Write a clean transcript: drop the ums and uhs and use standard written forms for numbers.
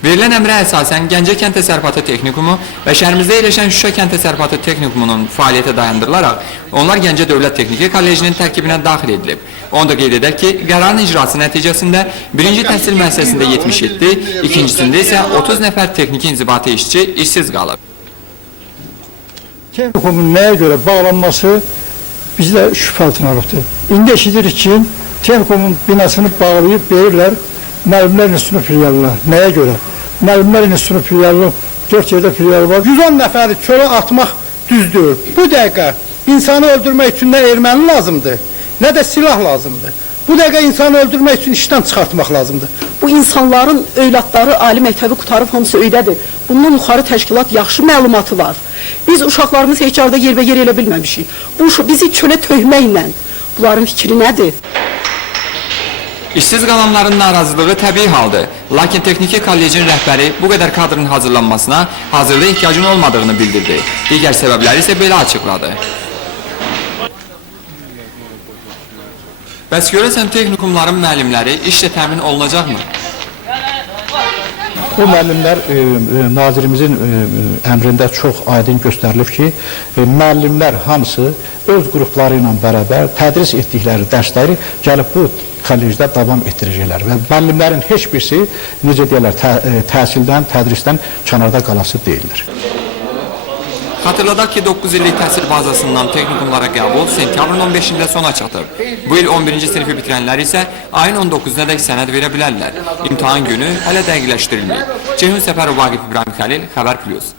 Verilən əmrə əsasən Gəncə Kənd Təsərrüfatı Texnikumu və şəhərimizdə yerləşən Şuşa Kənd Təsərrüfatı Texnikumunun fəaliyyətə dayandırılaraq onlar Gəncə Dövlət Texniki Kollecinin tərkibinə daxil edilib. Onu da qeyd edək ki, qərarın icrası nəticəsində birinci təhsil müəssisəsində 77, ikincisində isə 30 nəfər texniki inzibati işçi işsiz qalıb. Texnikumun nəyə görə bağlanması bizdə şübhə altına alıbdır. İndi eşidirik ki, Texnikumun binasını bağlayıb verirlər müəllimlər institutuna filialına. Nəyə görə? Müəllimlər institutuna filialı 4 yerdə filialı var. 110 nəfəri çölə atmaq düzdür. Bu dəqiqə insanı öldürmək üçün nə erməni lazımdır, nə də silah lazımdır. Bu dəqiqə insanı öldürmək üçün işdən çıxartmaq lazımdır. Bu insanların övladları ali məktəbi qutarıb hamısı öydədir. Bundan yuxarı təşkilat yaxşı məlumatı var. Biz uşaqlarımız heç arada yerbəyer elə bilməmişik. Bizi çölə töhməklə. Bunların fikri nədir? İşsiz qalanların narazılığı təbii haldır. Lakin Texniki Kollecin rəhbəri bu qədər kadrın hazırlanmasına hazırda ehtiyacın olmadığını bildirdi. Digər səbəbləri isə belə açıqladı. Bəs görəsən texnikumların müəllimləri işlə təmin olunacaqmı? Bu müəllimlər Nazirimizin əmrində çox aydın göstərilib ki, müəllimlər hamısı öz qrupları ilə bərabər tədris etdikləri dərsləri gəlib bu kollecdə davam etdirəcəklər və müəllimlərin heç birisi, necə deyirlər, təhsildən, tədrisdən kənarda qalası deyildir. Xatırladaq ki, 9 illik təhsil bazasından texnikumlara qəbul sentyabrın 15-də sona çatıb. Bu il 11-ci sinifi bitirənlər isə ayın 19-na dək sənəd verə bilərlər. İmtahan günü hələ dəqiqləşdirilməyib. Ceyhun Səfərov, Vaqif İbrahim Xəlil, Xəbər Plus.